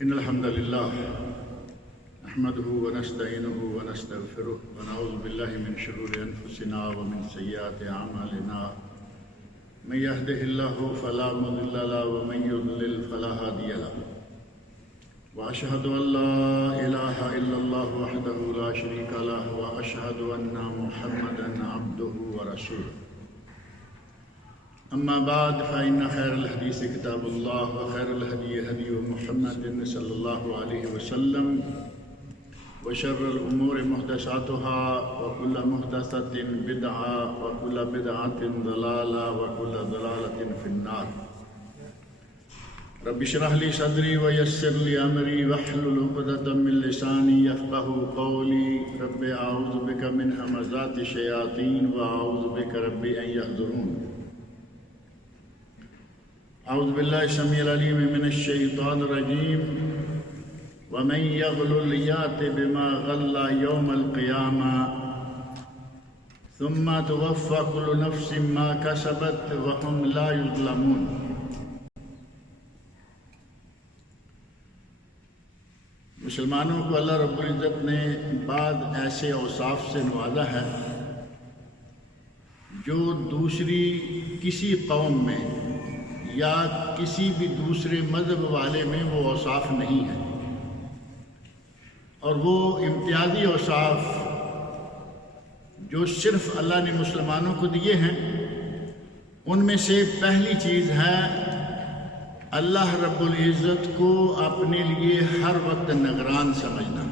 إن الحمد لله نحمده ونستعينه ونستغفره ونعوذ بالله من شرور أنفسنا ومن سيئات أعمالنا من يهده الله فلا مضل له ومن يضلل فلا هادي له وأشهد أن لا إله إلا الله وحده لا شريك له وأشهد أن محمدا عبده ورسوله أما بعد فإن خير الحديث كتاب الله وخير الهدي هدي محمد صلى الله عليه وسلم وشر الأمور محدثاتها وكل محدثة بدعة وكل بدعة ضلالة وكل ضلالة في النار. رب اشرح لي صدري ويسر لي أمري واحلل عقدة من لساني يفقهوا قولي. رب أعوذ بك من همزات الشياطين وأعوذ بك رب أن يحضرون. أعوذ بالله السميع العليم من الشيطان الرجيم. ومن يغلل يأت بما غل يوم القيامة ثم توفى كل نفس ما كسبت وهم لا يظلمون. مسلمانوں کو اللہ رب العزت نے بعض ایسے اوصاف سے نوازا ہے جو دوسری کسی قوم میں یا کسی بھی دوسرے مذہب والے میں وہ اوصاف نہیں ہیں، اور وہ امتیازی اوصاف جو صرف اللہ نے مسلمانوں کو دیے ہیں ان میں سے پہلی چیز ہے اللہ رب العزت کو اپنے لیے ہر وقت نگران سمجھنا.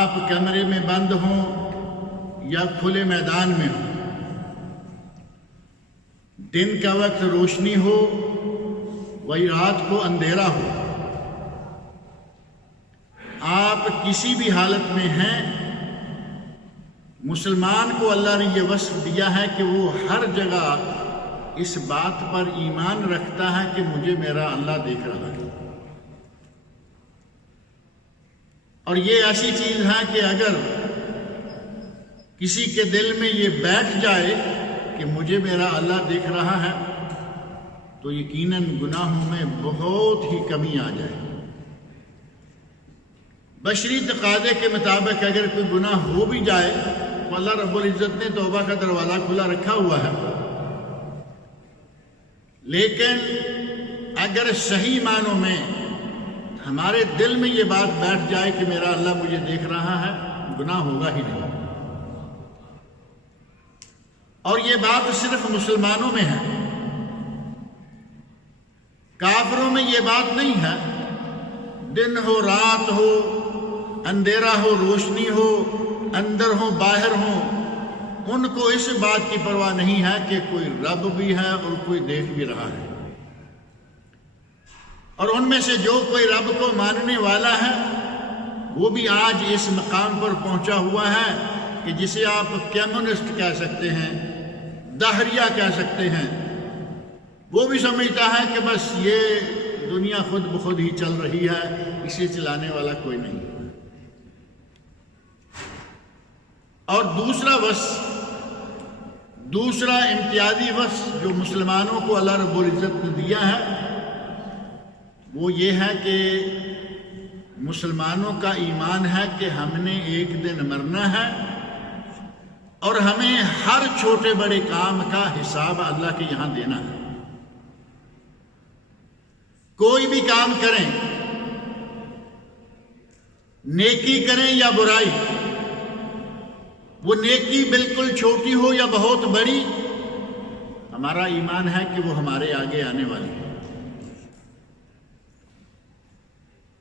آپ کمرے میں بند ہوں یا کھلے میدان میں ہوں، دن کا وقت روشنی ہو وہی رات کو اندھیرا ہو، آپ کسی بھی حالت میں ہیں، مسلمان کو اللہ نے یہ وصف دیا ہے کہ وہ ہر جگہ اس بات پر ایمان رکھتا ہے کہ مجھے میرا اللہ دیکھ رہا ہے. اور یہ ایسی چیز ہے کہ اگر کسی کے دل میں یہ بیٹھ جائے کہ مجھے میرا اللہ دیکھ رہا ہے تو یقیناً گناہوں میں بہت ہی کمی آ جائے. بشری تقاضے کے مطابق اگر کوئی گناہ ہو بھی جائے تو اللہ رب العزت نے توبہ کا دروازہ کھلا رکھا ہوا ہے، لیکن اگر صحیح معنوں میں ہمارے دل میں یہ بات بیٹھ جائے کہ میرا اللہ مجھے دیکھ رہا ہے، گناہ ہوگا ہی نہیں. اور یہ بات صرف مسلمانوں میں ہے، کافروں میں یہ بات نہیں ہے. دن ہو رات ہو، اندھیرا ہو روشنی ہو، اندر ہو باہر ہو، ان کو اس بات کی پرواہ نہیں ہے کہ کوئی رب بھی ہے اور کوئی دیکھ بھی رہا ہے. اور ان میں سے جو کوئی رب کو ماننے والا ہے وہ بھی آج اس مقام پر پہنچا ہوا ہے کہ جسے آپ کمیونسٹ کہہ سکتے ہیں، دہریہ کہہ سکتے ہیں. وہ بھی سمجھتا ہے کہ بس یہ دنیا خود بخود ہی چل رہی ہے، اسے چلانے والا کوئی نہیں. اور دوسرا امتیازی وصف جو مسلمانوں کو اللہ رب العزت نے دیا ہے وہ یہ ہے کہ مسلمانوں کا ایمان ہے کہ ہم نے ایک دن مرنا ہے اور ہمیں ہر چھوٹے بڑے کام کا حساب اللہ کے یہاں دینا ہے. کوئی بھی کام کریں، نیکی کریں یا برائی، وہ نیکی بالکل چھوٹی ہو یا بہت بڑی، ہمارا ایمان ہے کہ وہ ہمارے آگے آنے والی ہے.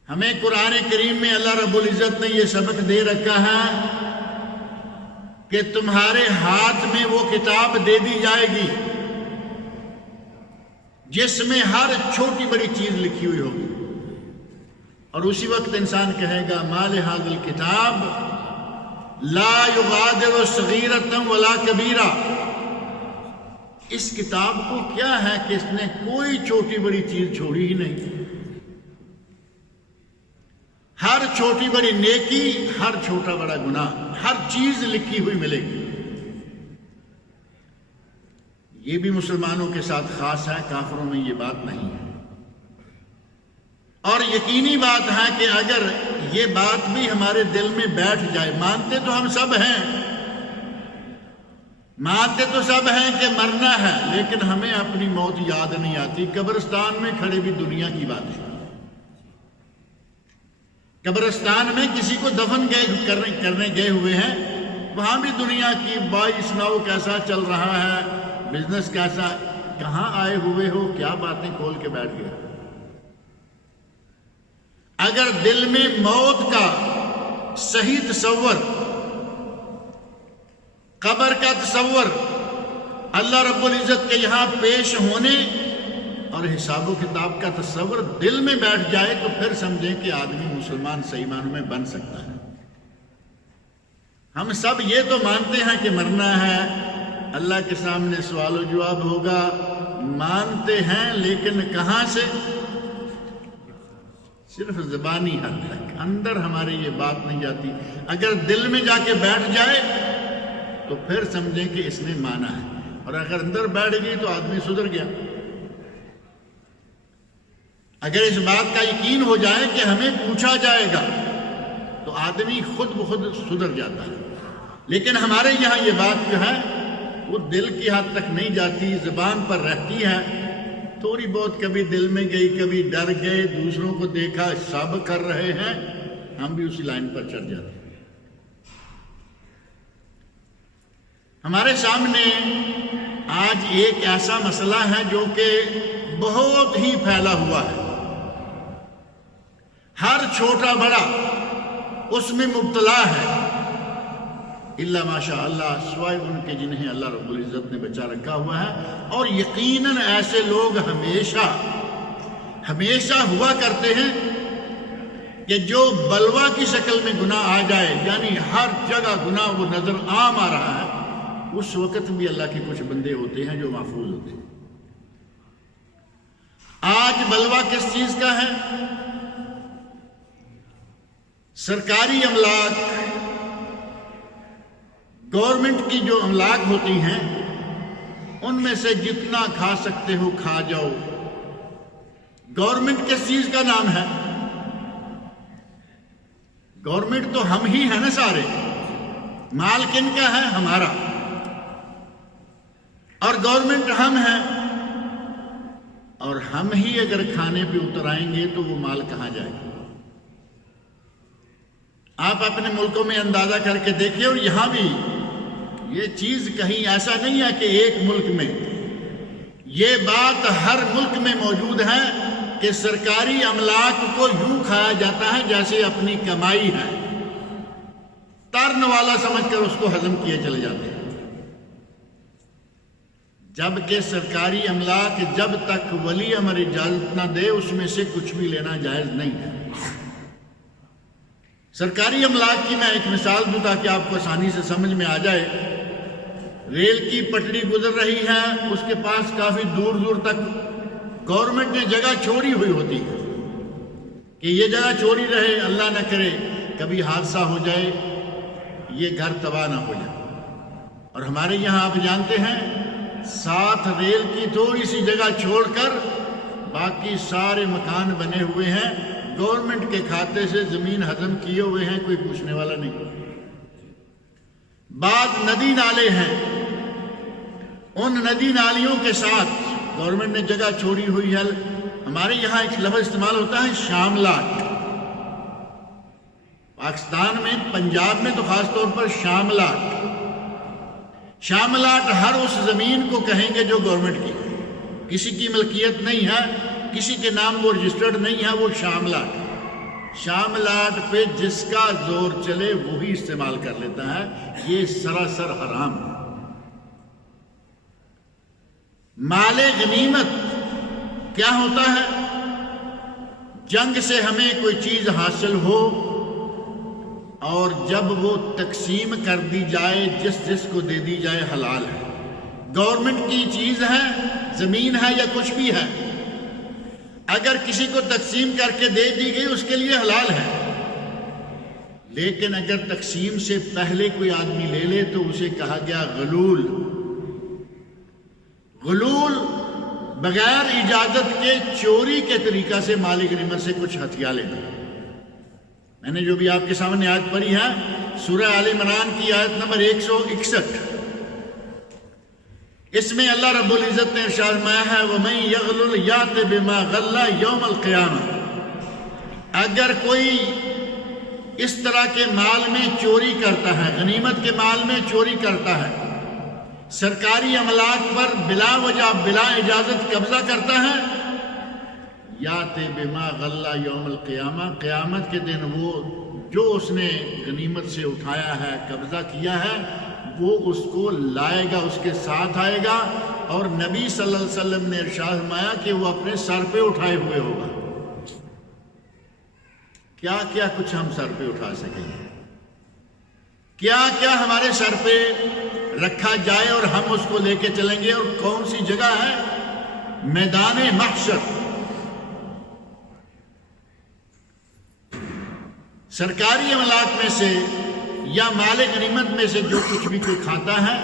ہمیں قرآن کریم میں اللہ رب العزت نے یہ سبق دے رکھا ہے کہ تمہارے ہاتھ میں وہ کتاب دے دی جائے گی جس میں ہر چھوٹی بڑی چیز لکھی ہوئی ہوگی، اور اسی وقت انسان کہے گا ما لہذا الکتاب لا یغادر صغیرۃ ولا کبیرہ. اس کتاب کو کیا ہے کہ اس نے کوئی چھوٹی بڑی چیز چھوڑی ہی نہیں. ہر چھوٹی بڑی نیکی، ہر چھوٹا بڑا گناہ، ہر چیز لکھی ہوئی ملے گی. یہ بھی مسلمانوں کے ساتھ خاص ہے، کافروں میں یہ بات نہیں ہے. اور یقینی بات ہے کہ اگر یہ بات بھی ہمارے دل میں بیٹھ جائے، مانتے تو ہم سب ہیں، مانتے تو سب ہیں کہ مرنا ہے، لیکن ہمیں اپنی موت یاد نہیں آتی۔ قبرستان میں کھڑے بھی دنیا کی بات ہے، قبرستان میں کسی کو دفن کرنے گئے ہوئے ہیں، وہاں بھی دنیا کی بھائی سناؤ کیسا چل رہا ہے، بزنس کیسا، کہاں آئے ہوئے ہو، کیا باتیں کھول کے بیٹھ گئے۔ اگر دل میں موت کا صحیح تصور، قبر کا تصور، اللہ رب العزت کے یہاں پیش ہونے اور حساب و کتاب کا تصور دل میں بیٹھ جائے تو پھر سمجھیں کہ آدمی مسلمان صحیح معنوں میں بن سکتا ہے۔ ہم سب یہ تو مانتے ہیں کہ مرنا ہے، اللہ کے سامنے سوال و جواب ہوگا، مانتے ہیں، لیکن کہاں سے؟ صرف زبانی حد تک، اندر ہمارے یہ بات نہیں جاتی۔ اگر دل میں جا کے بیٹھ جائے تو پھر سمجھیں کہ اس نے مانا ہے، اور اگر اندر بیٹھ گئی تو آدمی سدھر گیا۔ اگر اس بات کا یقین ہو جائے کہ ہمیں پوچھا جائے گا تو آدمی خود بخود سدھر جاتا ہے، لیکن ہمارے یہاں یہ بات جو ہے وہ دل کی حد تک نہیں جاتی، زبان پر رہتی ہے، تھوڑی بہت کبھی دل میں گئی، کبھی ڈر گئے، دوسروں کو دیکھا سب کر رہے ہیں، ہم بھی اسی لائن پر چڑھ جاتے ہیں۔ ہمارے سامنے آج ایک ایسا مسئلہ ہے جو کہ بہت ہی پھیلا ہوا ہے، ہر چھوٹا بڑا اس میں مبتلا ہے، اللہ ماشاء اللہ، سوائے ان کے جنہیں اللہ رب العزت نے بچا رکھا ہوا ہے۔ اور یقیناً ایسے لوگ ہمیشہ ہوا کرتے ہیں کہ جو بلوا کی شکل میں گناہ آ جائے، یعنی ہر جگہ گناہ وہ نظر عام آ رہا ہے، اس وقت بھی اللہ کے کچھ بندے ہوتے ہیں جو محفوظ ہوتے ہیں۔ آج بلوا کس چیز کا ہے؟ سرکاری املاک، گورنمنٹ کی جو املاک ہوتی ہیں ان میں سے جتنا کھا سکتے ہو کھا جاؤ۔ گورنمنٹ کس چیز کا نام ہے؟ گورنمنٹ تو ہم ہی ہیں نا سارے، مال کن کا ہے؟ ہمارا، اور گورنمنٹ ہم ہیں، اور ہم ہی اگر کھانے پہ اتر آئیں گے تو وہ مال کہاں جائے گا؟ آپ اپنے ملکوں میں اندازہ کر کے دیکھیں، اور یہاں بھی یہ چیز کہیں ایسا نہیں ہے کہ ایک ملک میں، یہ بات ہر ملک میں موجود ہے کہ سرکاری املاک کو یوں کھایا جاتا ہے جیسے اپنی کمائی ہے، ترن والا سمجھ کر اس کو ہضم کیے چلے جاتے ہیں، جبکہ سرکاری املاک جب تک ولی امر اجازت نہ دے اس میں سے کچھ بھی لینا جائز نہیں ہے۔ سرکاری املاک کی میں ایک مثال دوں تاکہ آپ کو آسانی سے سمجھ میں آ جائے۔ ریل کی پٹڑی گزر رہی ہے، اس کے پاس کافی دور دور تک گورنمنٹ نے جگہ چھوڑی ہوئی ہوتی ہے کہ یہ جگہ چھوڑی رہے، اللہ نہ کرے کبھی حادثہ ہو جائے، یہ گھر تباہ نہ ہو جائے۔ اور ہمارے یہاں آپ جانتے ہیں ساتھ ریل کی تھوڑی سی جگہ چھوڑ کر باقی سارے مکان بنے ہوئے ہیں، گورنمنٹ کے کھاتے سے زمین ہضم کیے ہوئے ہیں، کوئی پوچھنے والا نہیں۔ بعض ندی نالے ہیں، ان ندی نالیوں کے ساتھ گورنمنٹ نے جگہ چھوڑی ہوئی ہے۔ ہمارے یہاں ایک لفظ استعمال ہوتا ہے شاملات، پاکستان میں پنجاب میں تو خاص طور پر شاملات۔ شاملات ہر اس زمین کو کہیں گے جو گورنمنٹ کی، کسی کی ملکیت نہیں ہے، کسی کے نام وہ رجسٹرڈ نہیں ہے، وہ شاملات۔ شاملات پہ جس کا زور چلے وہی استعمال کر لیتا ہے، یہ سراسر حرام ہے۔ مال غنیمت کیا ہوتا ہے؟ جنگ سے ہمیں کوئی چیز حاصل ہو اور جب وہ تقسیم کر دی جائے، جس جس کو دے دی جائے، حلال ہے۔ گورنمنٹ کی چیز ہے، زمین ہے یا کچھ بھی ہے، اگر کسی کو تقسیم کر کے دے دی گئی اس کے لیے حلال ہے، لیکن اگر تقسیم سے پہلے کوئی آدمی لے لے تو اسے کہا گیا غلول۔ غلول بغیر اجازت کے چوری کے طریقہ سے مال غنیمت سے کچھ ہتھیار لینا۔ میں نے جو بھی آپ کے سامنے آیت پڑھی ہے سورہ آل عمران کی آیت نمبر 161، اس میں اللہ رب العزت نے ارشاد فرمایا ہے وَمَن يَغْلُلْ يَأْتِ بِمَا غَلَّ يَوْمَ الْقِيَامَةِ، اگر کوئی اس طرح کے مال میں چوری کرتا ہے، غنیمت کے مال میں چوری کرتا ہے، سرکاری املاک پر بلا وجہ بلا اجازت قبضہ کرتا ہے، یاتے بما غلہ یوم القیامہ، قیامت کے دن وہ جو اس نے غنیمت سے اٹھایا ہے، قبضہ کیا ہے، وہ اس کو لائے گا، اس کے ساتھ آئے گا، اور نبی صلی اللہ علیہ وسلم نے ارشاد فرمایا کہ وہ اپنے سر پہ اٹھائے ہوئے ہوگا۔ کیا کیا کچھ ہم سر پہ اٹھا سکیں گے، کیا کیا ہمارے سر پہ رکھا جائے اور ہم اس کو لے کے چلیں گے، اور کون سی جگہ ہے؟ میدان محشر۔ سرکاری املاک میں سے یا مال غنیمت میں سے جو کچھ بھی کوئی کھاتا ہے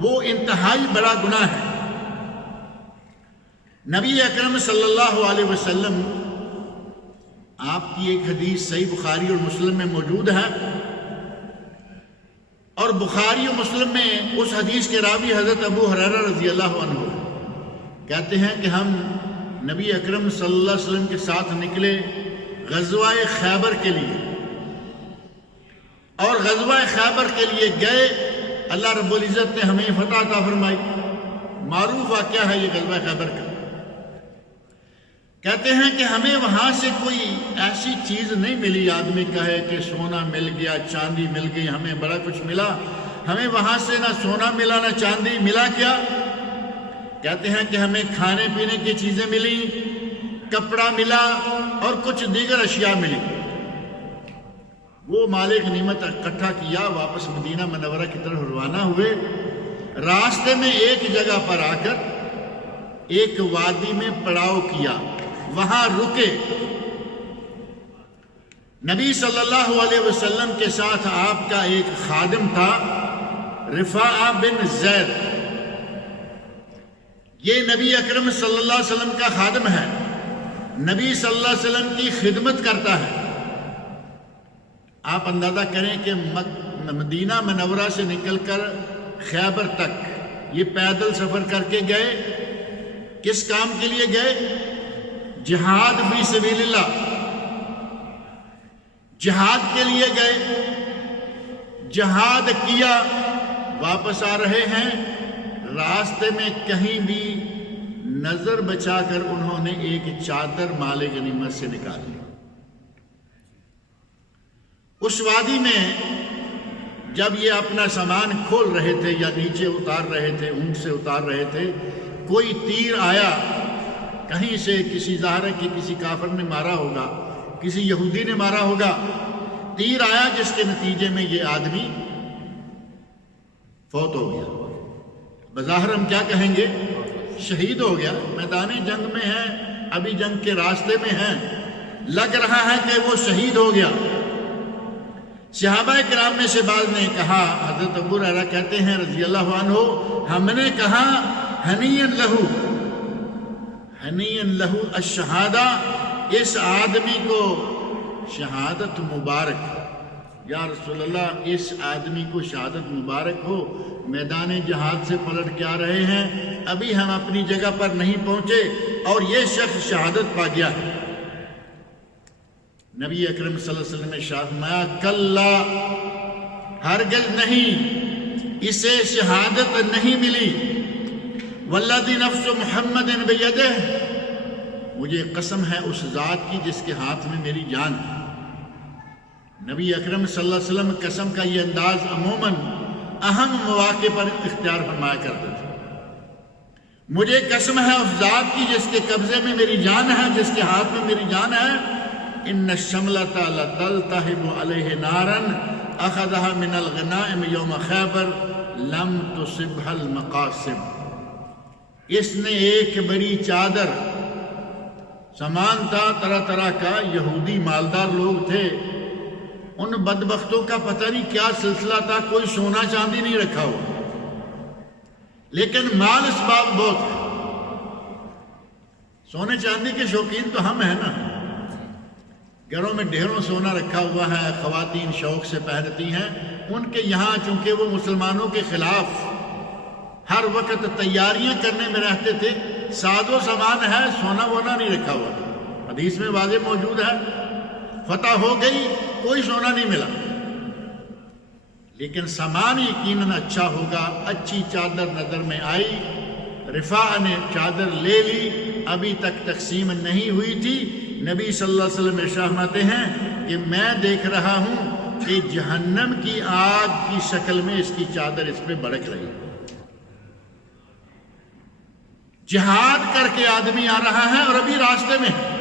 وہ انتہائی بڑا گناہ ہے۔ نبی اکرم صلی اللہ علیہ وسلم، آپ کی ایک حدیث صحیح بخاری اور مسلم میں موجود ہے، اور بخاری و مسلم میں اس حدیث کے راوی حضرت ابو ہریرہ رضی اللہ عنہ کہتے ہیں کہ ہم نبی اکرم صلی اللہ علیہ وسلم کے ساتھ نکلے غزوہ خیبر کے لیے، اور غزوہ خیبر کے لیے گئے، اللہ رب العزت نے ہمیں فتح عطا فرمائی۔ معروف واقعہ ہے یہ غزوہ خیبر کا۔ کہتے ہیں کہ ہمیں وہاں سے کوئی ایسی چیز نہیں ملی، آدمی کہے کہ سونا مل گیا، چاندی مل گئی، ہمیں بڑا کچھ ملا، ہمیں وہاں سے نہ سونا ملا نہ چاندی ملا۔ کیا کہتے ہیں کہ ہمیں کھانے پینے کی چیزیں ملی، کپڑا ملا اور کچھ دیگر اشیاء ملی۔ وہ مال غنیمت اکٹھا کیا، واپس مدینہ منورہ کی طرف روانہ ہوئے۔ راستے میں ایک جگہ پر آ کر ایک وادی میں پڑاؤ کیا، وہاں رکے۔ نبی صلی اللہ علیہ وسلم کے ساتھ آپ کا ایک خادم تھا، رفاعہ بن زید۔ یہ نبی اکرم صلی اللہ علیہ وسلم کا خادم ہے، نبی صلی اللہ علیہ وسلم کی خدمت کرتا ہے۔ آپ اندازہ کریں کہ مدینہ منورہ سے نکل کر خیبر تک یہ پیدل سفر کر کے گئے۔ کس کام کے لیے گئے؟ جہاد فی سبیل اللہ، جہاد کے لیے گئے، جہاد کیا، واپس آ رہے ہیں، راستے میں کہیں بھی نظر بچا کر انہوں نے ایک چادر مال غنیمت سے نکالی۔ اس وادی میں جب یہ اپنا سامان کھول رہے تھے یا نیچے اتار رہے تھے، اونٹ سے اتار رہے تھے، کوئی تیر آیا کہیں سے، کسی ظاہر ہے کہ کسی کافر نے مارا ہوگا، کسی یہودی نے مارا ہوگا، تیر آیا جس کے نتیجے میں یہ آدمی فوت ہو گیا۔ بظاہر ہم کیا کہیں گے؟ شہید ہو گیا، میدان جنگ میں ہے، ابھی جنگ کے راستے میں ہیں، لگ رہا ہے کہ وہ شہید ہو گیا۔ صحابہ کرام میں سے بعض نے کہا، حضرت ابو ہریرہ کہتے ہیں رضی اللہ عنہ، ہم نے کہا ہنیئا لہو، ہنیئا لہو الشہادہ، اس آدمی کو شہادت مبارک، یا رسول اللہ اس آدمی کو شہادت مبارک ہو، میدان جہاد سے پلٹ کے آ رہے ہیں، ابھی ہم اپنی جگہ پر نہیں پہنچے اور یہ شخص شہادت پا گیا ہے۔ نبی اکرم صلی اللہ علیہ وسلم نے ارشاد فرمایا کلا، ہرگز نہیں، اسے شہادت نہیں ملی۔ والذی نفس محمد بیدہ، مجھے قسم ہے اس ذات کی جس کے ہاتھ میں میری جان ہے۔ نبی اکرم صلی اللہ علیہ وسلم قسم کا یہ انداز عموماً اہم مواقع پر اختیار فرمایا کرتے تھے۔ مجھے قسم ہے اس ذات کی جس کے قبضے میں میری جان ہے، جس کے ہاتھ میں میری جان ہے، ان الشملۃ لتلتہب علیہ نارا اخذها من الغنائم یوم خیبر لم تصبها المقاصب، اس نے ایک بڑی چادر، سامان تھا طرح طرح کا، یہودی مالدار لوگ تھے، ان بدبختوں کا پتہ نہیں کیا سلسلہ تھا، کوئی سونا چاندی نہیں رکھا ہوا، لیکن مال اسباب بہت ہے۔ سونے چاندی کے شوقین تو ہم ہیں نا، گھروں میں ڈھیروں سونا رکھا ہوا ہے، خواتین شوق سے پہنتی ہیں. ان کے یہاں چونکہ وہ مسلمانوں کے خلاف ہر وقت تیاریاں کرنے میں رہتے تھے، ساز و سامان ہے، سونا وونا نہیں رکھا ہوا تھا. حدیث میں واضح موجود ہے، فتح ہو گئی کوئی سونا نہیں ملا، لیکن سامان یقیناً اچھا ہوگا. اچھی چادر نظر میں آئی، رفاع نے چادر لے لی، ابھی تک تقسیم نہیں ہوئی تھی. نبی صلی اللہ علیہ وسلم ارشاد فرماتے ہیں کہ میں دیکھ رہا ہوں کہ جہنم کی آگ کی شکل میں اس کی چادر اس پہ بڑک رہی. جہاد کر کے آدمی آ رہا ہے اور ابھی راستے میں ہے،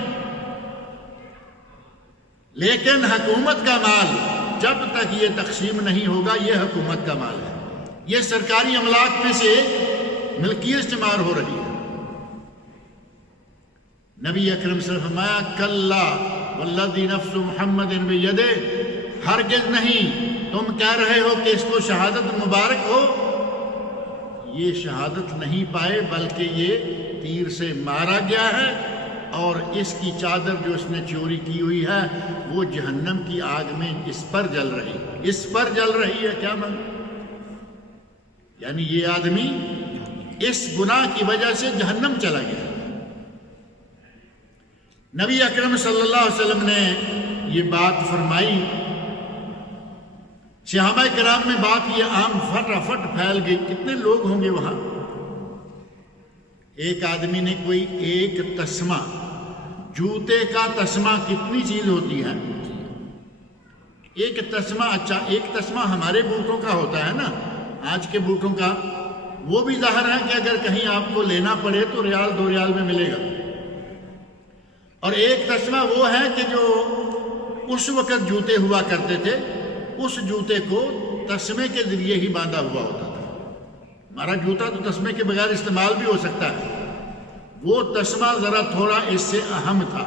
لیکن حکومت کا مال جب تک یہ تقسیم نہیں ہوگا یہ حکومت کا مال ہے، یہ سرکاری املاک میں سے ملکیت شمار ہو رہی ہے. نبی اکرم صلی اللہ علیہ وسلم فرمایا کلا والذی نفس محمد بیدہ، ہرگز نہیں، تم کہہ رہے ہو کہ اس کو شہادت مبارک ہو، یہ شہادت نہیں پائے بلکہ یہ تیر سے مارا گیا ہے، اور اس کی چادر جو اس نے چوری کی ہوئی ہے وہ جہنم کی آگ میں اس پر جل رہی ہے. کیا معنی؟ یعنی یہ آدمی اس گناہ کی وجہ سے جہنم چلا گیا. نبی اکرم صلی اللہ علیہ وسلم نے یہ بات فرمائی، صحابہ کرام میں بات یہ عام فٹافٹ پھیل گئی. کتنے لوگ ہوں گے وہاں؟ ایک آدمی نے کوئی ایک تسمہ، جوتے کا تسمہ کتنی چیز ہوتی ہے؟ ایک تسمہ، اچھا ایک تسمہ ہمارے بوٹوں کا ہوتا ہے نا، آج کے بوٹوں کا، وہ بھی ظاہر ہے کہ اگر کہیں آپ کو لینا پڑے تو ریال 2 ریال میں ملے گا. اور ایک تسمہ وہ ہے کہ جو اس وقت جوتے ہوا کرتے تھے، اس جوتے کو تسمے کے ذریعے ہی باندھا ہوا ہوتا تھا. ہمارا جوتا تو تسمے کے بغیر استعمال بھی ہو سکتا ہے، وہ تسمہ ذرا تھوڑا اس سے اہم تھا.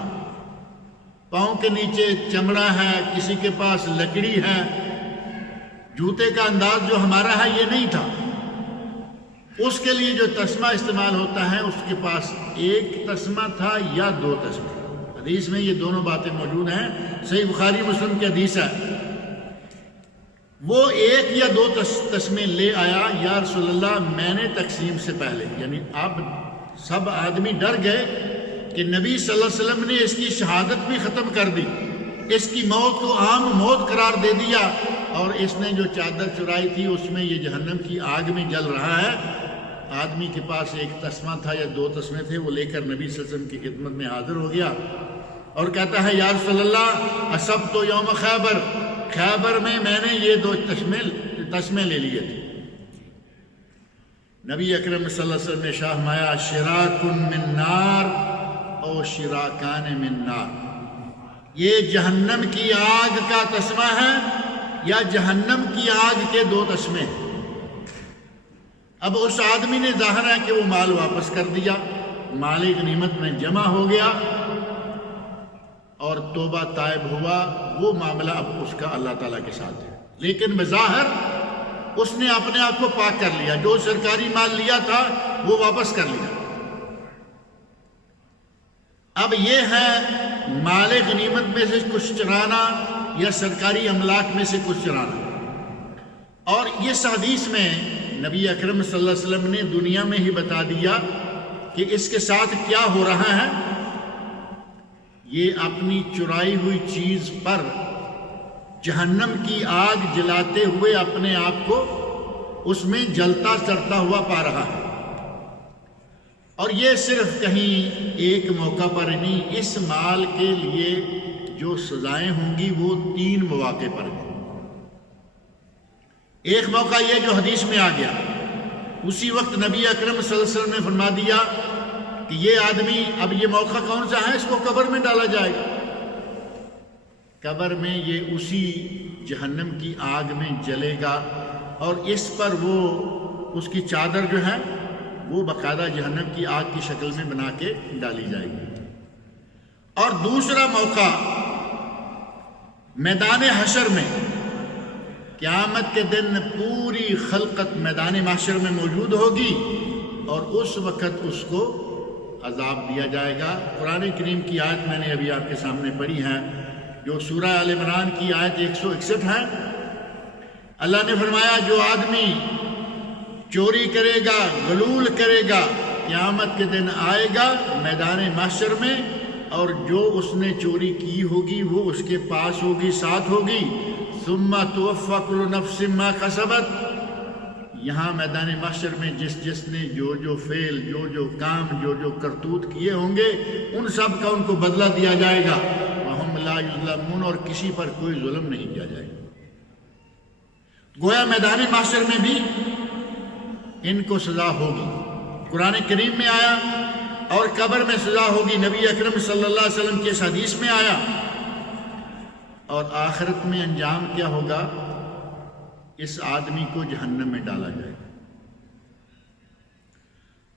پاؤں کے نیچے چمڑا ہے، کسی کے پاس لکڑی ہے، جوتے کا انداز جو ہمارا ہے یہ نہیں تھا. اس کے لیے جو تسمہ استعمال ہوتا ہے اس کے پاس ایک تسمہ تھا یا 2 تسمے. حدیث میں یہ دونوں باتیں موجود ہیں، صحیح بخاری مسلم کی حدیث ہے. وہ 1 یا 2 تسمے لے آیا، یا رسول اللہ میں نے تقسیم سے پہلے، یعنی اب سب آدمی ڈر گئے کہ نبی صلی اللہ علیہ وسلم نے اس کی شہادت بھی ختم کر دی، اس کی موت کو عام موت قرار دے دیا، اور اس نے جو چادر چرائی تھی اس میں یہ جہنم کی آگ میں جل رہا ہے. آدمی کے پاس ایک تسمہ تھا یا 2 تسمے تھے، وہ لے کر نبی صلی اللہ علیہ وسلم کی خدمت میں حاضر ہو گیا اور کہتا ہے یا رسول اللہ اصبت یوم خیبر، خیبر میں نے یہ 2 تسمے لے لیے تھے. نبی اکرم صلی اللہ علیہ وسلم نے فرمایا شراک من نار او شراکان من نار، یہ جہنم کی آگ کا تسمہ ہے یا جہنم کی آگ کے 2 تسمے. اب اس آدمی نے ظاہر ہے کہ وہ مال واپس کر دیا، مال غنیمت میں جمع ہو گیا اور توبہ تائب ہوا. وہ معاملہ اب اس کا اللہ تعالیٰ کے ساتھ ہے، لیکن بظاہر اس نے اپنے آپ کو پاک کر لیا. جو سرکاری مال لیا تھا وہ واپس کر لیا. اب یہ ہے مال غنیمت میں سے کچھ چرانا یا سرکاری املاک میں سے کچھ چرانا. اور اس حدیث میں نبی اکرم صلی اللہ علیہ وسلم نے دنیا میں ہی بتا دیا کہ اس کے ساتھ کیا ہو رہا ہے. یہ اپنی چرائی ہوئی چیز پر جہنم کی آگ جلاتے ہوئے اپنے آپ کو اس میں جلتا چڑھتا ہوا پا رہا ہے. اور یہ صرف کہیں ایک موقع پر نہیں، اس مال کے لیے جو سزائیں ہوں گی وہ 3 مواقع پر ہیں. ایک موقع یہ جو حدیث میں آ گیا، اسی وقت نبی اکرم صلی اللہ علیہ وسلم نے فرما دیا کہ یہ آدمی، اب یہ موقع کون سا ہے؟ اس کو قبر میں ڈالا جائے گا. قبر میں یہ اسی جہنم کی آگ میں جلے گا اور اس پر وہ اس کی چادر جو ہے وہ باقاعدہ جہنم کی آگ کی شکل میں بنا کے ڈالی جائے گی. اور دوسرا موقع میدان حشر میں، قیامت کے دن پوری خلقت میدان محشر میں موجود ہوگی اور اس وقت اس کو عذاب دیا جائے گا۔ قرآن کریم کی آیت میں نے ابھی آپ کے سامنے پڑھی ہے، جو سورہ آل عمران کی آیت 161 ہے۔ اللہ نے فرمایا جو آدمی چوری کرے گا، غلول کرے گا، قیامت کے دن آئے گا میدان محشر میں، اور جو اس نے چوری کی ہوگی وہ اس کے پاس ہوگی، ساتھ ہوگی۔ ثم توفی کل نفس ما کسبت، یہاں میدان محشر میں جس نے جو فعل، جو کام، جو کرتوت کیے ہوں گے، ان سب کا ان کو بدلہ دیا جائے گا۔ وہم لا یظلمون، اور کسی پر کوئی ظلم نہیں کیا جائے گا۔ گویا میدان محشر میں بھی ان کو سزا ہوگی۔ قرآن کریم میں آیا، اور قبر میں سزا ہوگی، نبی اکرم صلی اللہ علیہ وسلم کی اس حدیث میں آیا۔ اور آخرت میں انجام کیا ہوگا؟ اس آدمی کو جہنم میں ڈالا جائے گا۔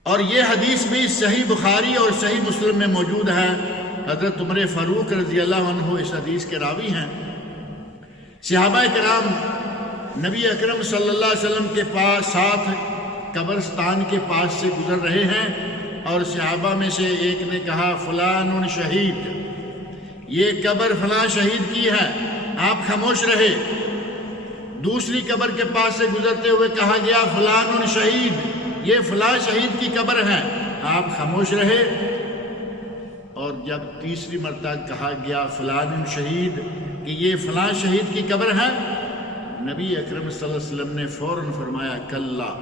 اور یہ حدیث بھی صحیح بخاری اور صحیح مسلم میں موجود ہے۔ حضرت عمر فاروق رضی اللہ عنہ اس حدیث کے راوی ہیں۔ صحابہ کرام نبی اکرم صلی اللہ علیہ وسلم کے پاس ساتھ قبرستان کے پاس سے گزر رہے ہیں، اور صحابہ میں سے ایک نے کہا فلان شہید، یہ قبر فلاں شہید کی ہے، آپ خاموش رہے۔ دوسری قبر کے پاس سے گزرتے ہوئے کہا گیا فلان شہید، یہ فلاں شہید کی قبر ہے، آپ خاموش رہے۔ اور جب تیسری مرتبہ کہا گیا فلان شہید کہ یہ فلاں شہید کی قبر ہے، نبی اکرم صلی اللہ علیہ وسلم نے فوراً فرمایا کلا،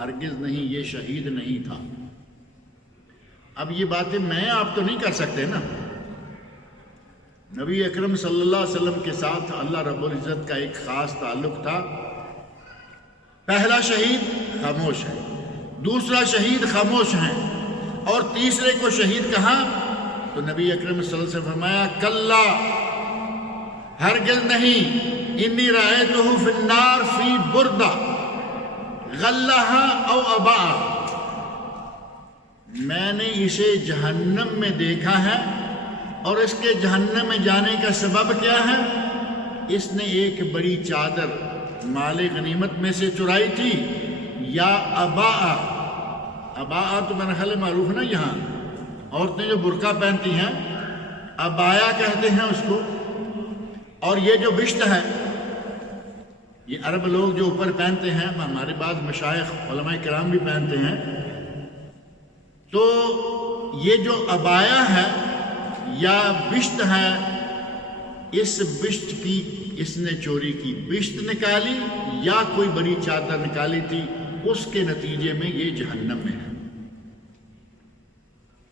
ہرگز نہیں، یہ شہید نہیں تھا۔ اب یہ باتیں میں آپ تو نہیں کر سکتے نا۔ نبی اکرم صلی اللہ علیہ وسلم کے ساتھ اللہ رب العزت کا ایک خاص تعلق تھا۔ پہلا شہید خاموش ہے، دوسرا شہید خاموش ہیں، اور تیسرے کو شہید کہا تو نبی اکرم صلی اللہ علیہ وسلم فرمایا کلا، ہرگز نہیں، انی رأیتہ فی النار فی بردہ غلہا او اباء، میں نے اسے جہنم میں دیکھا ہے، اور اس کے جہنم میں جانے کا سبب کیا ہے؟ اس نے ایک بڑی چادر مال غنیمت میں سے چرائی تھی، یا اباء، اباء تو میرا خیال معروف نا، یہاں عورتیں جو برقع پہنتی ہیں ابایا کہتے ہیں اس کو۔ اور یہ جو بشت ہے، یہ عرب لوگ جو اوپر پہنتے ہیں، ہمارے بعض مشائخ علماء کرام بھی پہنتے ہیں، تو یہ جو ابایا ہے یا بشت ہے، اس بشت کی اس نے چوری کی، بشت نکالی یا کوئی بڑی چادر نکالی تھی، اس کے نتیجے میں یہ جہنم میں ہے۔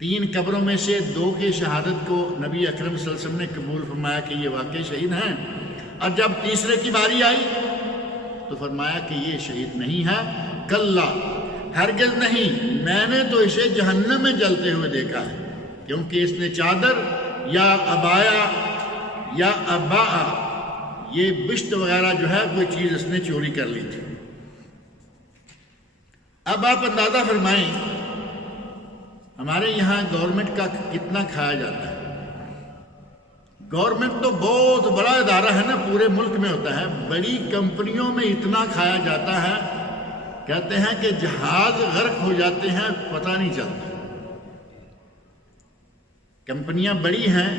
3 قبروں میں سے 2 کی شہادت کو نبی اکرم صلی اللہ علیہ وسلم نے قبول فرمایا کہ یہ واقعی شہید ہیں، اور جب تیسرے کی باری آئی تو فرمایا کہ یہ شہید نہیں ہے، کلا، ہرگز نہیں، میں نے تو اسے جہنم میں جلتے ہوئے دیکھا ہے، کیونکہ اس نے چادر یا ابایا یا اباء، یہ بشت وغیرہ جو ہے کوئی چیز اس نے چوری کر لی تھی۔ اب آپ اندازہ فرمائیں ہمارے یہاں گورنمنٹ کا کتنا کھایا جاتا ہے۔ گورنمنٹ تو بہت بڑا ادارہ ہے نا، پورے ملک میں ہوتا ہے، بڑی کمپنیوں میں اتنا کھایا جاتا ہے، کہتے ہیں کہ جہاز غرق ہو جاتے ہیں پتہ نہیں چلتا۔ کمپنیاں بڑی ہیں،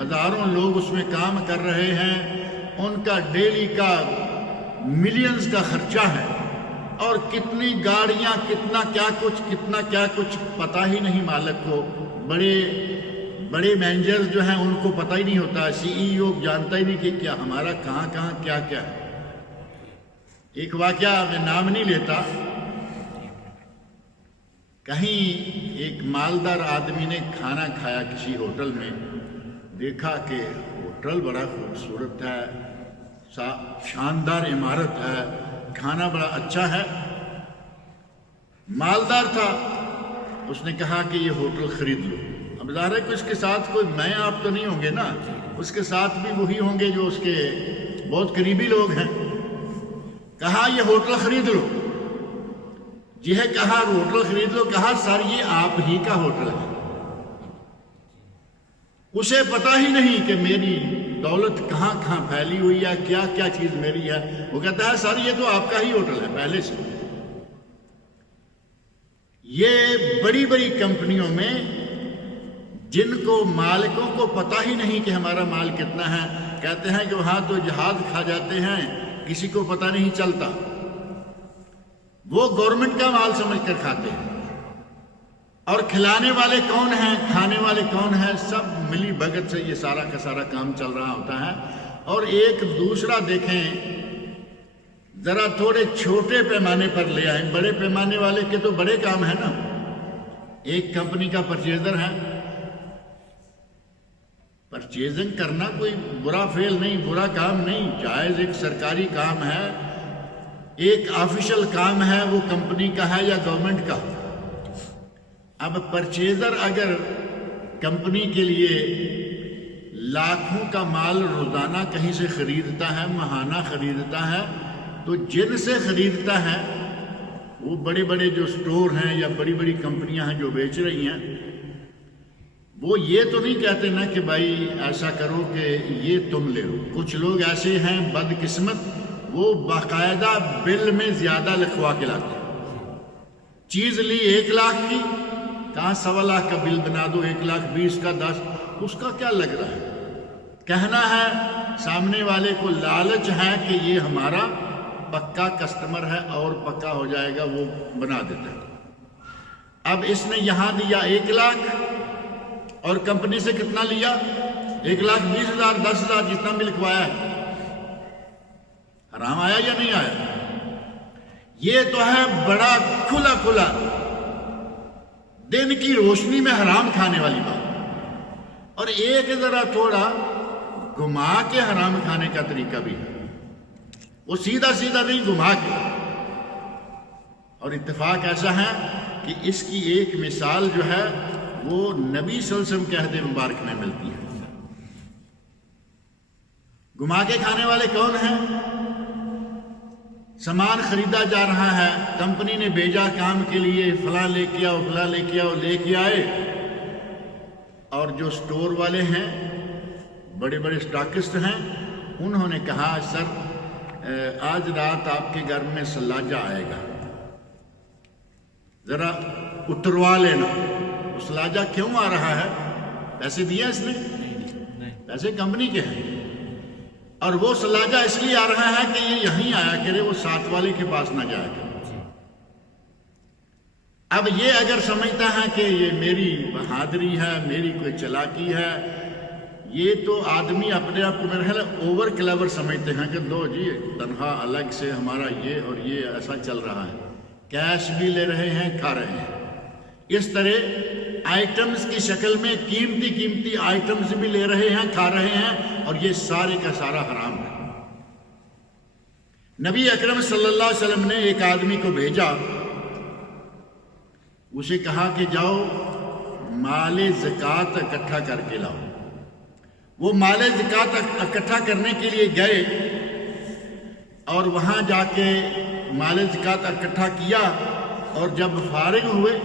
ہزاروں لوگ اس میں کام کر رہے ہیں، ان کا ڈیلی کا ملینز کا خرچہ ہے، اور کتنی گاڑیاں، کتنا کیا کچھ پتہ ہی نہیں مالک کو۔ بڑے مینیجر جو ہیں ان کو پتہ ہی نہیں ہوتا، CEO جانتا ہی نہیں کہ کیا ہمارا کہاں کیا ہے۔ ایک واقعہ میں نام نہیں لیتا، کہیں ایک مالدار آدمی نے کھانا کھایا کسی ہوٹل میں، دیکھا کہ ہوٹل بڑا خوبصورت ہے، شاندار عمارت ہے، کھانا بڑا اچھا ہے، مالدار تھا، اس نے کہا کہ یہ ہوٹل خرید لو۔ اب ظاہر ہے کہ اس کے ساتھ کوئی میں آپ تو نہیں ہوں گے نا، اس کے ساتھ بھی وہی ہوں گے جو اس کے بہت قریبی لوگ ہیں۔ کہا یہ ہوٹل خرید لو، جی ہے، کہا ہوٹل خرید لو، کہا سر یہ آپ ہی کا ہوٹل ہے۔ اسے پتہ ہی نہیں کہ میری دولت کہاں پھیلی ہوئی ہے، کیا چیز میری ہے۔ وہ کہتا ہے سر یہ تو آپ کا ہی ہوٹل ہے پہلے سے۔ یہ بڑی کمپنیوں میں جن کو مالکوں کو پتہ ہی نہیں کہ ہمارا مال کتنا ہے، کہتے ہیں کہ وہاں تو جہاد کھا جاتے ہیں، کسی کو پتہ نہیں چلتا، وہ گورنمنٹ کا مال سمجھ کر کھاتے ہیں۔ اور کھلانے والے کون ہیں، کھانے والے کون ہیں، سب ملی بھگت سے یہ سارا کا سارا کام چل رہا ہوتا ہے۔ اور ایک دوسرا دیکھیں، ذرا تھوڑے چھوٹے پیمانے پر لے آئیں، بڑے پیمانے والے کے تو بڑے کام ہیں نا۔ ایک کمپنی کا پرچیزر ہے، پرچیزنگ کرنا کوئی برا فعل نہیں، برا کام نہیں، جائز ایک سرکاری کام ہے، ایک آفیشل کام ہے، وہ کمپنی کا ہے یا گورنمنٹ کا۔ اب پرچیزر اگر کمپنی کے لیے لاکھوں کا مال روزانہ کہیں سے خریدتا ہے، ماہانہ خریدتا ہے، تو جن سے خریدتا ہے وہ بڑے بڑے جو سٹور ہیں یا بڑی بڑی کمپنیاں ہیں جو بیچ رہی ہیں، وہ یہ تو نہیں کہتے نا کہ بھائی ایسا کرو کہ یہ تم لے لو۔ کچھ لوگ ایسے ہیں بدقسمت، وہ باقاعدہ بل میں زیادہ لکھوا کے لاتے ہیں۔ چیز لی 1 لاکھ کی، کہاں 1.25 لاکھ کا بل بنا دو، 1,20,000 کا 10، اس کا کیا لگ رہا ہے؟ کہنا ہے سامنے والے کو لالچ ہے کہ یہ ہمارا پکا کسٹمر ہے اور پکا ہو جائے گا، وہ بنا دیتا ہے۔ اب اس نے یہاں دیا 1 لاکھ اور کمپنی سے کتنا لیا؟ 1,20,000 10,000 جتنا بھی لکھوایا ہے۔ حرام آیا یا نہیں آیا؟ یہ تو ہے بڑا کھلا کھلا دن کی روشنی میں حرام کھانے والی بات۔ اور ایک ذرا تھوڑا گھما کے حرام کھانے کا طریقہ بھی ہے، وہ سیدھا سیدھا نہیں، گھما کے۔ اور اتفاق ایسا ہے کہ اس کی ایک مثال جو ہے وہ نبی صلی اللہ علیہ وسلم کے عہد مبارک میں ملتی ہے۔ گھما کے کھانے والے کون ہیں؟ سامان خریدا جا رہا ہے، کمپنی نے بھیجا کام کے لیے، فلاں لے کے آؤ، فلاں لے کے آؤ، لے کے آئے، اور جو سٹور والے ہیں، بڑے بڑے سٹاکسٹ ہیں، انہوں نے کہا سر آج رات آپ کے گھر میں سلاجہ آئے گا، ذرا اتروا لینا۔ سلاجہ کیوں آ رہا ہے؟ پیسے دیا اس نے؟ پیسے کمپنی کے ہیں، اور وہ سلاجہ اس لیے آ رہا ہے کہ یہ یہیں آیا کرے، وہ ساتھ والے کے پاس نہ جایا کرے۔ اب یہ اگر سمجھتا ہے کہ یہ میری بہادری ہے، میری کوئی چلاکی ہے، یہ تو آدمی اپنے آپ کو میرے خیال ہے اوور کلیور سمجھتے ہیں کہ دو جی تنہا الگ سے ہمارا یہ اور یہ ایسا چل رہا ہے، کیش بھی لے رہے ہیں، کھا رہے ہیں۔ اس طرح آئٹمز کی شکل میں قیمتی قیمتی آئٹمز بھی لے رہے ہیں، کھا رہے ہیں، اور یہ سارے کا سارا حرام ہے۔ نبی اکرم صلی اللہ علیہ وسلم نے ایک آدمی کو بھیجا، اسے کہا کہ جاؤ مال زکوٰۃ اکٹھا کر کے لاؤ۔ وہ مال زکوٰۃ اکٹھا کرنے کے لیے گئے اور وہاں جا کے مال زکوٰۃ اکٹھا کیا، اور جب فارغ ہوئے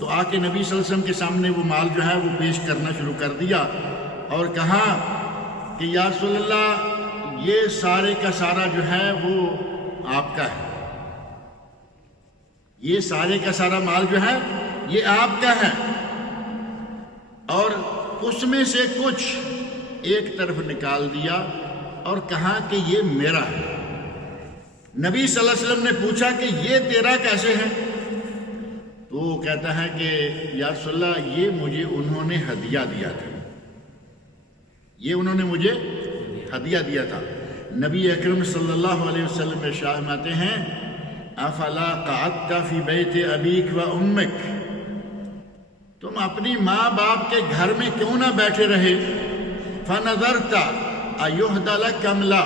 تو آ کے نبی صلی اللہ علیہ وسلم کے سامنے وہ مال جو ہے وہ پیش کرنا شروع کر دیا، اور کہا کہ یا رسول اللہ یہ سارے کا سارا جو ہے وہ آپ کا ہے، یہ سارے کا سارا مال جو ہے یہ آپ کا ہے، اور اس میں سے کچھ ایک طرف نکال دیا اور کہا کہ یہ میرا ہے۔ نبی صلی اللہ علیہ وسلم نے پوچھا کہ یہ تیرا کیسے ہے؟ تو وہ کہتا ہے کہ یا رسول اللہ یہ مجھے انہوں نے ہدیہ دیا تھا، یہ انہوں نے مجھے ہدیہ دیا تھا۔ نبی اکرم صلی اللہ علیہ وسلم ارشاد فرماتے ہیں افلا قعدت فی بیت ابیک و امک، تم اپنی ماں باپ کے گھر میں کیوں نہ بیٹھے رہے؟ فنظرت ایہدی لک ام لا،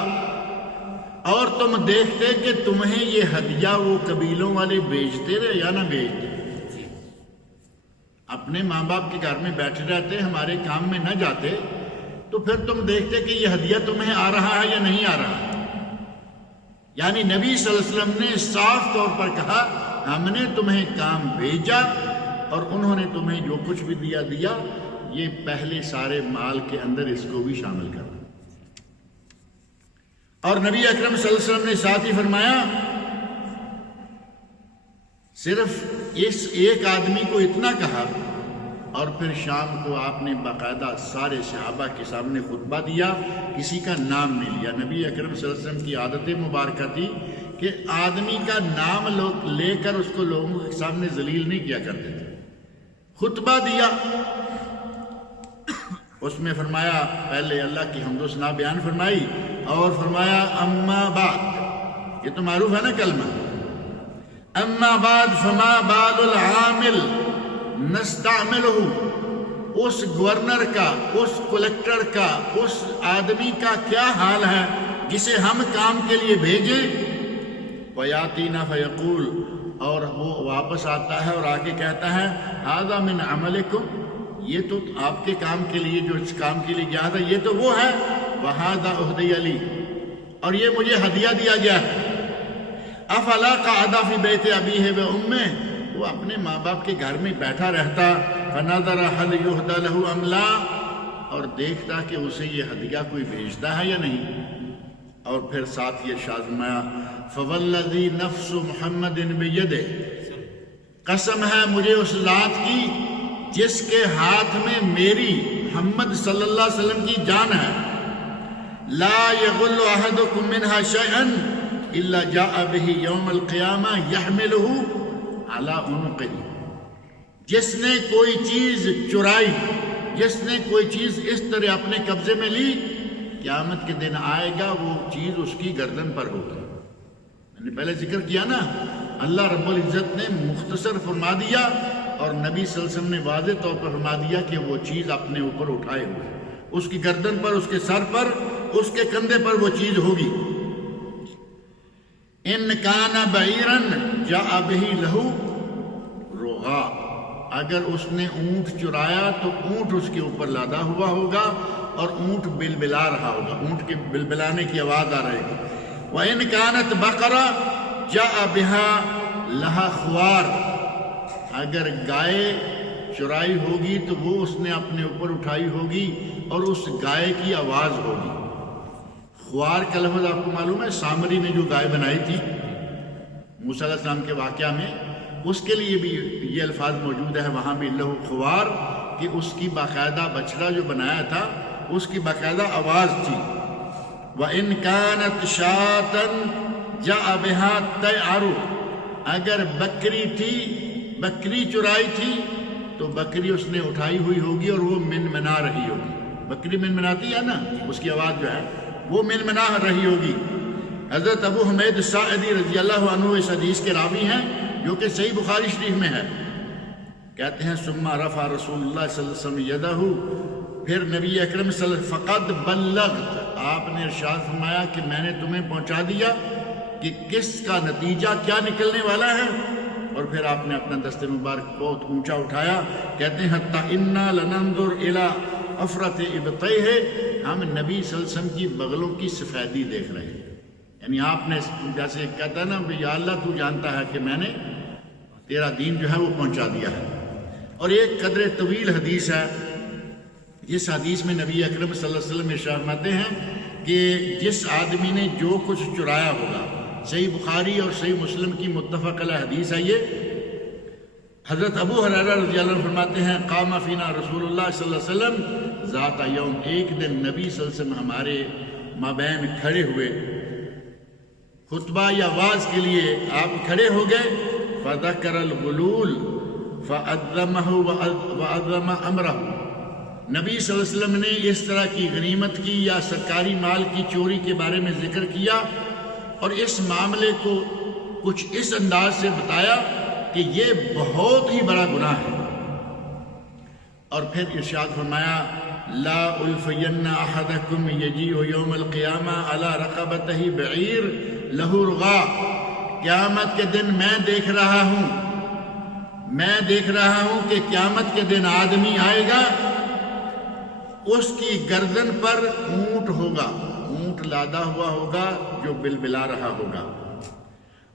اور تم دیکھتے کہ تمہیں یہ ہدیہ وہ قبیلوں والے بیچتے رہے یا نہ بیچتے۔ اپنے ماں باپ کے گھر میں بیٹھے رہتے، ہمارے کام میں نہ جاتے، تو پھر تم دیکھتے کہ یہ ہدیہ تمہیں آ رہا ہے یا نہیں آ رہا۔ یعنی نبی صلی اللہ علیہ وسلم نے صاف طور پر کہا ہم نے تمہیں کام بھیجا اور انہوں نے تمہیں جو کچھ بھی دیا یہ پہلے سارے مال کے اندر اس کو بھی شامل کر۔ اور نبی اکرم صلی اللہ علیہ وسلم نے ساتھ ہی فرمایا صرف اس ایک آدمی کو اتنا کہا اور پھر شام کو آپ نے باقاعدہ سارے صحابہ کے سامنے خطبہ دیا، کسی کا نام نہیں لیا۔ نبی اکرم صلی اللہ علیہ وسلم کی عادت مبارکہ تھی کہ آدمی کا نام لے کر اس کو لوگوں کے سامنے ذلیل نہیں کیا کرتے تھے۔ خطبہ دیا، اس میں فرمایا، پہلے اللہ کی حمد و ثنا بیان فرمائی اور فرمایا اما بعد، یہ تو معروف ہے نا کلمہ، اما بعد فما بال العامل نستعملہ، اس گورنر کا، اس کلیکٹر کا، اس آدمی کا کیا حال ہے جسے ہم کام کے لیے بھیجیں، وَيَأْتِينَا فَيَقُولُ، اور وہ واپس آتا ہے اور آ کے کہتا ہے هَذَا مِنْ عَمَلِكُمْ، یہ تو آپ کے کام کے لیے، جو اس کام کے لیے گیا تھا یہ تو وہ ہے، وَهَذَا أُهْدِيَ لِي، اور یہ مجھے ہدیہ دیا گیا ہے۔ أَفَلَا قَعَدَ فِي بَيْتِ أَبِيهِ وَأُمِّهِ، وہ اپنے ماں باپ کے گھر میں بیٹھا رہتا، فَنَظَرَ هَلْ يُهْدَى لَهُ أَمْ لَا، اور دیکھتا کہ اسے یہ ہدیہ کوئی بھیجتا ہے یا نہیں۔ اور پھر ساتھ یہ ارشاد فرمایا فَوَالَّذِي نَفْسُ مُحَمَّدٍ بِيَدِهِ، قسم ہے مجھے اس ذات کی جس کے ہاتھ میں میری محمد صلی اللہ علیہ وسلم کی جان ہے، لا يغل احدكم منها شيئا الا جاء به يوم القيامه يحمله على عنقه، جس نے کوئی چیز چرائی، جس نے کوئی چیز اس طرح اپنے قبضے میں لی، قیامت کے دن آئے گا وہ چیز اس کی گردن پر ہوگی۔ میں نے پہلے ذکر کیا نا، اللہ رب العزت نے مختصر فرما دیا اور نبی صلی اللہ علیہ وسلم نے واضح طور پر فرما دیا کہ وہ چیز اپنے اوپر اٹھائے ہوئے، اس کی گردن پر، اس کے سر پر، اس کے کندھے پر وہ چیز ہوگی۔ ان کان بعیرا جاء به له رغا، اگر اس نے اونٹ چرایا تو اونٹ اس کے اوپر لادا ہوا ہوگا اور اونٹ بلبلا رہا ہوگا، اونٹ کے بلبلانے کی آواز آ رہے گی۔ وَإِنْ كَانَتْ بَقَرَةٌ جَاءَ بِهَا لَهَا خُوَارٌ، اگر گائے چرائی ہوگی تو وہ اس نے اپنے اوپر اٹھائی ہوگی اور اس گائے کی آواز ہوگی۔ خوار کا لفظ آپ کو معلوم ہے، سامری نے جو گائے بنائی تھی موسیٰ علیہ السلام کے واقعہ میں، اس کے لیے بھی یہ الفاظ موجود ہے وہاں بھی لہو خوار، کہ اس کی باقاعدہ بچڑا جو بنایا تھا اس کی باقاعدہ آواز تھی۔ وَإِنْ كَانَتْ شَاةً جَاءَ بِهَا تَيْعَرُ، اگر بکری تھی، بکری چرائی تھی تو بکری اس نے اٹھائی ہوئی ہوگی اور وہ منمنا رہی ہوگی، بکری منمناتی ہے نا، اس کی آواز جو ہے وہ منمنا رہی ہوگی۔ حضرت ابو حمید الساعدی رضی اللہ عنہ اس حدیث کے راوی ہیں جو کہ صحیح بخاری شریف میں ہے، کہتے ہیں ثم رفع رسول اللہ صلی اللہ علیہ وسلم یدہ، پھر نبی اکرم صلی اللہ علیہ وسلم فقد بلغت، آپ نے ارشاد فرمایا کہ میں نے تمہیں پہنچا دیا کہ کس کا نتیجہ کیا نکلنے والا ہے، اور پھر آپ نے اپنا دست مبارک بہت اونچا اٹھایا، کہتے ہیں حتی انا لننظر الی افرت ابطیہ، ہم نبی صلی اللہ علیہ وسلم کی بغلوں کی سفیدی دیکھ رہے ہیں، یعنی آپ نے جیسے کہتا ہے نا یا اللہ تو جانتا ہے کہ میں نے تیرا دین جو ہے وہ پہنچا دیا ہے۔ اور ایک قدر طویل حدیث ہے، جس حدیث میں نبی اکرم صلی اللہ علیہ وسلم ارشاد فرماتے ہیں کہ جس آدمی نے جو کچھ چرایا ہوگا، صحیح بخاری اور صحیح مسلم کی متفق علیہ حدیث ہے یہ، حضرت ابو ہریرہ رضی اللہ عنہ فرماتے ہیں قام فینا رسول اللہ صلی اللہ علیہ وسلم ذات یوم، ایک دن نبی صلی اللہ علیہ وسلم ہمارے مابین کھڑے ہوئے، خطبہ یا واز کے لیے آپ کھڑے ہو گئے، فذکر الغلول فعظمہ وعظم امرہ، نبی صلی اللہ علیہ وسلم نے اس طرح کی غنیمت کی یا سرکاری مال کی چوری کے بارے میں ذکر کیا اور اس معاملے کو کچھ اس انداز سے بتایا کہ یہ بہت ہی بڑا گناہ ہے، اور پھر ارشاد فرمایا لا الفین احدکم یجیء یوم القیامہ علی رقبتہ بعیر لہ رغا، قیامت کے دن میں دیکھ رہا ہوں کہ قیامت کے دن آدمی آئے گا، اس کی گردن پر اونٹ ہوگا، اونٹ لادا ہوا ہوگا جو بلبلا رہا ہوگا،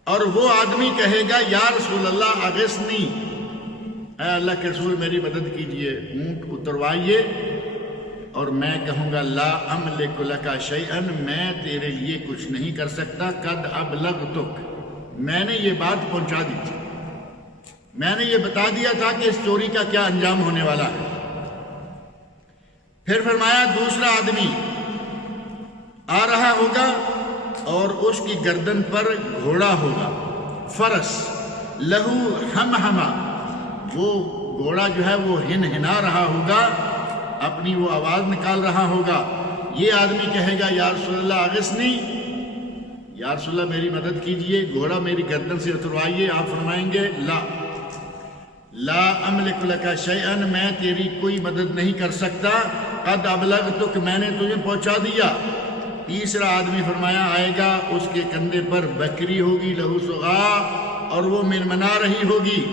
اور وہ آدمی کہے گا یا رسول اللہ اغثنی، اے اللہ کے رسول میری مدد کیجئے، اونٹ اتروائیے، اور میں کہوں گا لا املک لک شیئا، میں تیرے لیے کچھ نہیں کر سکتا، قد ابلغتک، میں نے یہ بات پہنچا دی تھی، میں نے یہ بتا دیا تھا کہ اس چوری کا کیا انجام ہونے والا ہے۔ پھر فرمایا دوسرا آدمی آ رہا ہوگا اور اس کی گردن پر گھوڑا ہوگا، فرس، لہو ہم، وہ گھوڑا جو ہے وہ ہنا رہا ہوگا، اپنی وہ آواز نکال رہا ہوگا۔ یہ آدمی کہے گا یا رسول اللہ اغثنی، یا رسول اللہ میری مدد کیجئے، گھوڑا میری گردن سے اتروائیے۔ آپ فرمائیں گے لا املک لک شیئا، میں تیری کوئی مدد نہیں کر سکتا، قد ابلغتک، میں نے تجھے پہنچا دیا۔ تیسرا آدمی فرمایا آئے گا، اس کے کندھے پر بکری ہوگی، لہو سغا، اور وہ منمنا رہی ہوگی۔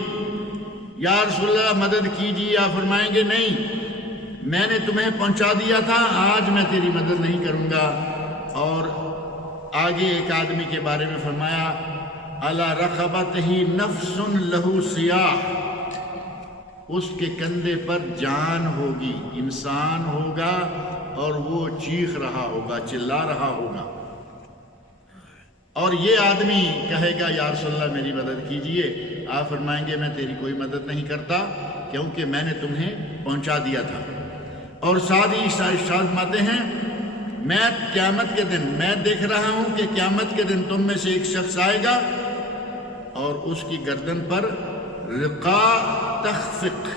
یا رسول اللہ مدد کیجیے، آپ فرمائیں گے نہیں، میں نے تمہیں پہنچا دیا تھا، آج میں تیری مدد نہیں کروں گا۔ اور آگے ایک آدمی کے بارے میں فرمایا علی رقبتہ نفس لہو سیاح، اس کے کندھے پر جان ہوگی، انسان ہوگا اور وہ چیخ رہا ہوگا، چلا رہا ہوگا۔ اور یہ آدمی کہے گا یا رسول اللہ میری مدد کیجئے، آپ فرمائیں گے میں تیری کوئی مدد نہیں کرتا کیونکہ میں نے تمہیں پہنچا دیا تھا۔ اور ساتھ ہی فرماتے ہیں میں قیامت کے دن میں دیکھ رہا ہوں کہ قیامت کے دن تم میں سے ایک شخص آئے گا اور اس کی گردن پر رقا تخفق،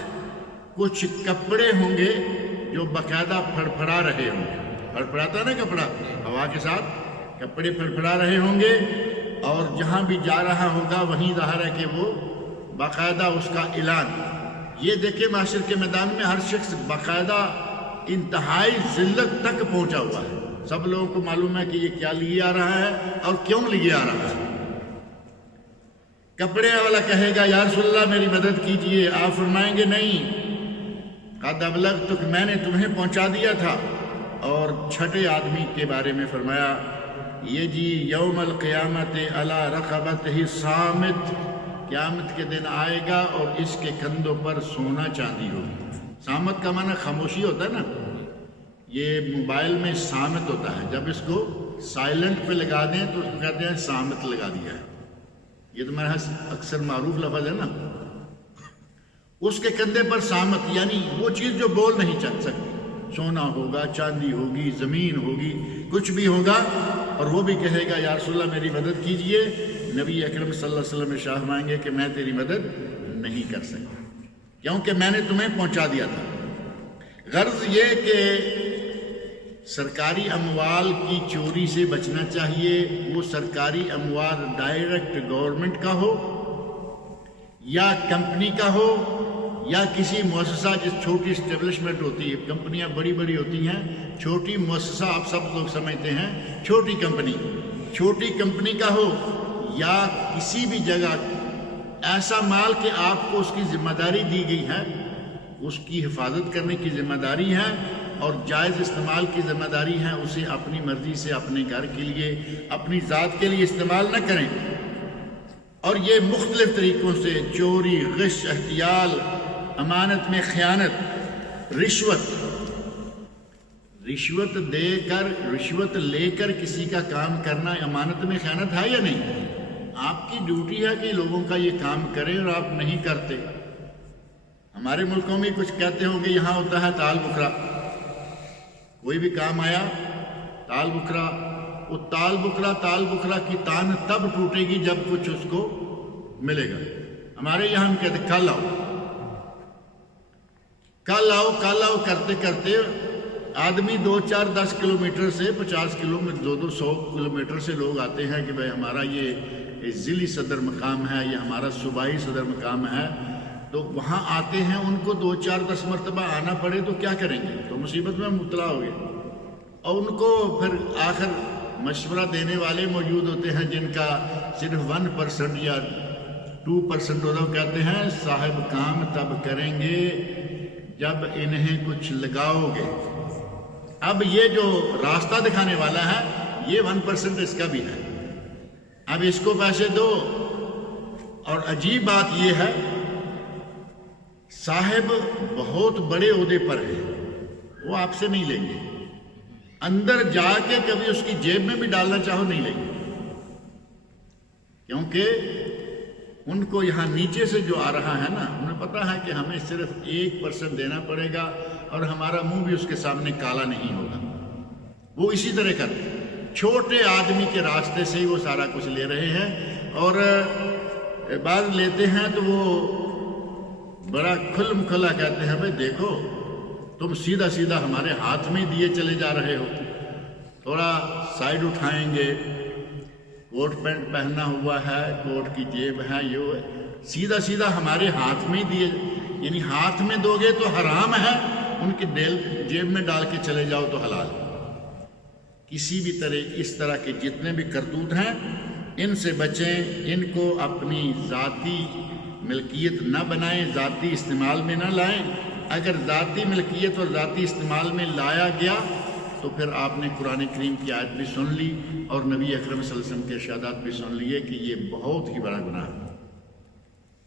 کچھ کپڑے ہوں گے جو باقاعدہ پھڑپھڑا رہے ہوں گے، پھڑپھڑاتا نا کپڑا، ہوا کے ساتھ کپڑے پھڑپھڑا رہے ہوں گے، اور جہاں بھی جا رہا ہوگا وہیں ظاہر ہے کہ وہ باقاعدہ اس کا اعلان۔ یہ دیکھیں معاشر کے میدان میں ہر شخص باقاعدہ انتہائی ذلت تک پہنچا ہوا ہے، سب لوگوں کو معلوم ہے کہ یہ کیا لیے آ رہا ہے اور کیوں لیے آ رہا ہے۔ کپڑے والا کہے گا یا رسول اللہ میری مدد کیجئے، آپ فرمائیں گے نہیں، قد ابلغتک، میں نے تمہیں پہنچا دیا تھا۔ اور چھٹے آدمی کے بارے میں فرمایا یہ جی یوم القیامت علی رقبتہ صامت، قیامت کے دن آئے گا اور اس کے کندھوں پر سونا چاندی ہوگی۔ صامت کا معنی خاموشی ہوتا ہے نا، یہ موبائل میں صامت ہوتا ہے، جب اس کو سائلنٹ پہ لگا دیں تو اس کو کہتے ہیں صامت لگا دیا ہے، یہ تو میرے اکثر معروف لفظ ہے نا۔ اس کے کندھے پر صامت یعنی وہ چیز جو بول نہیں چل سکتی، سونا ہوگا، چاندی ہوگی، زمین ہوگی، کچھ بھی ہوگا، اور وہ بھی کہے گا یا رسول اللہ میری مدد کیجئے۔ نبی اکرم صلی اللہ علیہ وسلم ارشاد فرمائیں گے کہ میں تیری مدد نہیں کر سکتا کیونکہ میں نے تمہیں پہنچا دیا تھا۔ غرض یہ کہ سرکاری اموال کی چوری سے بچنا چاہیے، وہ سرکاری اموال ڈائریکٹ گورنمنٹ کا ہو یا کمپنی کا ہو یا کسی مؤسسہ، جس چھوٹی اسٹیبلشمنٹ ہوتی ہے، کمپنیاں بڑی بڑی ہوتی ہیں، چھوٹی مؤسسہ آپ سب لوگ سمجھتے ہیں چھوٹی کمپنی کا ہو، یا کسی بھی جگہ ایسا مال کہ آپ کو اس کی ذمہ داری دی گئی ہے، اس کی حفاظت کرنے کی ذمہ داری ہے اور جائز استعمال کی ذمہ داری ہے، اسے اپنی مرضی سے اپنے گھر کے لیے، اپنی ذات کے لیے استعمال نہ کریں۔ اور یہ مختلف طریقوں سے چوری، غش، احتیال، امانت میں خیانت، رشوت لے کر کسی کا کام کرنا امانت میں خیانت ہے یا نہیں؟ آپ کی ڈیوٹی ہے کہ لوگوں کا یہ کام کریں اور آپ نہیں کرتے۔ ہمارے ملکوں میں کچھ کہتے ہوں گے یہاں ہوتا ہے تال بکرا، کوئی بھی کام آیا تال بکرا، وہ تال بکرا کی تان تب ٹوٹے گی جب کچھ اس کو ملے گا۔ ہمارے یہاں ہم کہتے کل آؤ کرتے کرتے آدمی 2-4-10 کلومیٹر سے 50 کلومیٹر 200 کلومیٹر سے لوگ آتے ہیں کہ بھائی ہمارا یہ ضلعی صدر مقام ہے یا ہمارا صوبائی صدر مقام ہے، تو وہاں آتے ہیں، ان کو 2-4-10 مرتبہ آنا پڑے تو کیا کریں گے؟ تو مصیبت میں مبتلا ہو گئے۔ اور ان کو پھر آخر مشورہ دینے والے موجود ہوتے ہیں جن کا صرف 1% یا 2% ہوتا، وہ کہتے ہیں صاحب کام تب کریں گے جب انہیں کچھ لگاؤ گے۔ اب یہ جو راستہ دکھانے والا ہے یہ 1% اس کا بھی ہے، اب اس کو پیسے دو۔ اور عجیب بات یہ ہے صاحب بہت بڑے عہدے پر ہے، وہ آپ سے نہیں لیں گے، اندر جا کے کبھی اس کی جیب میں بھی ڈالنا چاہو نہیں لیں گے، کیونکہ ان کو یہاں نیچے سے جو آ رہا ہے نا، انہیں پتا ہے کہ ہمیں صرف 1% دینا پڑے گا اور ہمارا منہ بھی اس کے سامنے کالا نہیں ہوگا، وہ اسی طرح کرتے ہیں۔ چھوٹے آدمی کے راستے سے ہی وہ سارا کچھ لے رہے ہیں، اور بعض لیتے ہیں تو وہ بڑا کھلم کھلا کہتے ہیں بھائی دیکھو تم سیدھا سیدھا ہمارے ہاتھ میں دیے چلے جا رہے ہو، تھوڑا سائڈ اٹھائیں گے، کوٹ پینٹ پہننا ہوا ہے، کوٹ کی جیب ہے، یہ سیدھا سیدھا ہمارے ہاتھ میں دیے، یعنی ہاتھ میں دو گے تو حرام ہے، ان کی جیب میں ڈال کے چلے جاؤ تو حلال۔ کسی بھی طرح اس طرح کے جتنے بھی کرتوت ہیں ان سے بچیں، ان کو اپنی ذاتی ملکیت نہ بنائیں، ذاتی استعمال میں نہ لائیں۔ اگر ذاتی ملکیت اور ذاتی استعمال میں لایا گیا تو پھر آپ نے قرآن کریم کی آیت بھی سن لی اور نبی اکرم صلی اللہ علیہ وسلم کے ارشادات بھی سن لیے کہ یہ بہت ہی بڑا گناہ ہے۔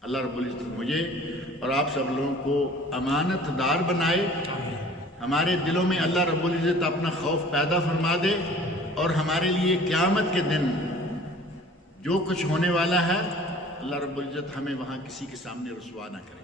اللہ رب العزت مجھے اور آپ سب لوگوں کو امانت دار بنائے، ہمارے دلوں میں اللہ رب العزت اپنا خوف پیدا فرما دے، اور ہمارے لیے قیامت کے دن جو کچھ ہونے والا ہے اللہ رب العزت ہمیں وہاں کسی کے سامنے رسوا نہ کرے۔